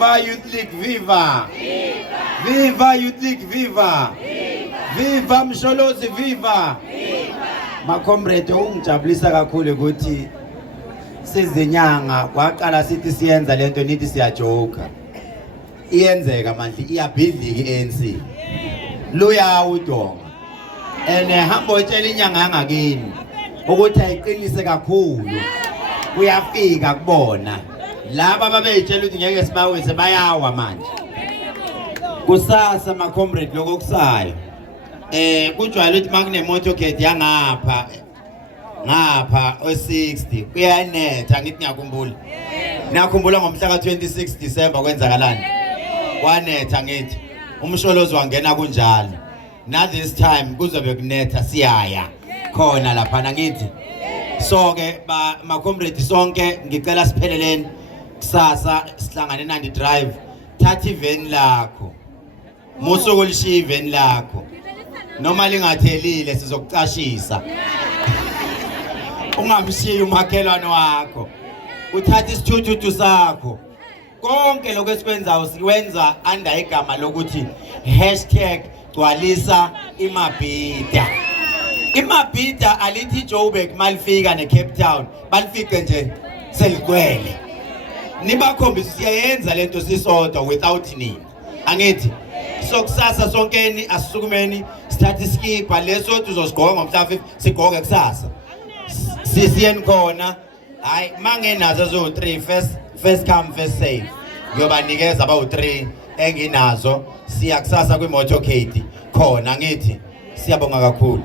Viva Youth League, viva! Viva Youth League, viva! Viva Msholozi, viva! Makomrade ungijabulisa kakhulu ukuthi sizinyanga kwaqala sithi siyenza lento nithi siyajoka. Iyenzeka manje iyabhidlika iANC. Luya udonga. Hamba utshela inyanga yangakini ukuthi ayiqinise kakhulu. Kuyafika kubona. Laba babeyitshela ukuthi ngeke sibawise bayawa manje. Kusasa makomrade lokho kusayo. Kujwayele ukuthi makune motorcade yangapha o60 kuyanetha ngithi ngiyakhumbula. Ngiyakhumbula ngomhla ka26 December kwenzakalani. Kwanetha ngithi umsholozi wangena kunjalo. Now this time kuzobe kunetha siyaya khona lapha ngithi. So ke makomrade sonke ngicela sipheleleni kusasa sihlangane nandi drive thatha iveni lakho. Musuku lishiya iveni lakho. Noma lingathelile sizokucashisa. Ungamshiya umakhelwane wakho. Uthatha isithuthutu sakho. Konke lokho esikwenzayo sikwenza under igama lokuthi #gcwalisa imabhida. Imabhida alithi Joburg malifika neCape Town balifike nje seligcwele. Nibakhombisa siyayenza lento sisodwa without nini. Angithi so kusasa sonkeni asisukumeni sithatha iskipa leso tuzosigoka ngomhla 5 sigoke kusasa. Sisiyeni khona hayi mangenazo zo 3 first come first save. Ngiyobanikeza aba u3 enginazo siya kusasa kwimotorcade khona ngithi siyabonga kakhulu.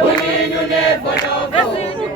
Uninu never love.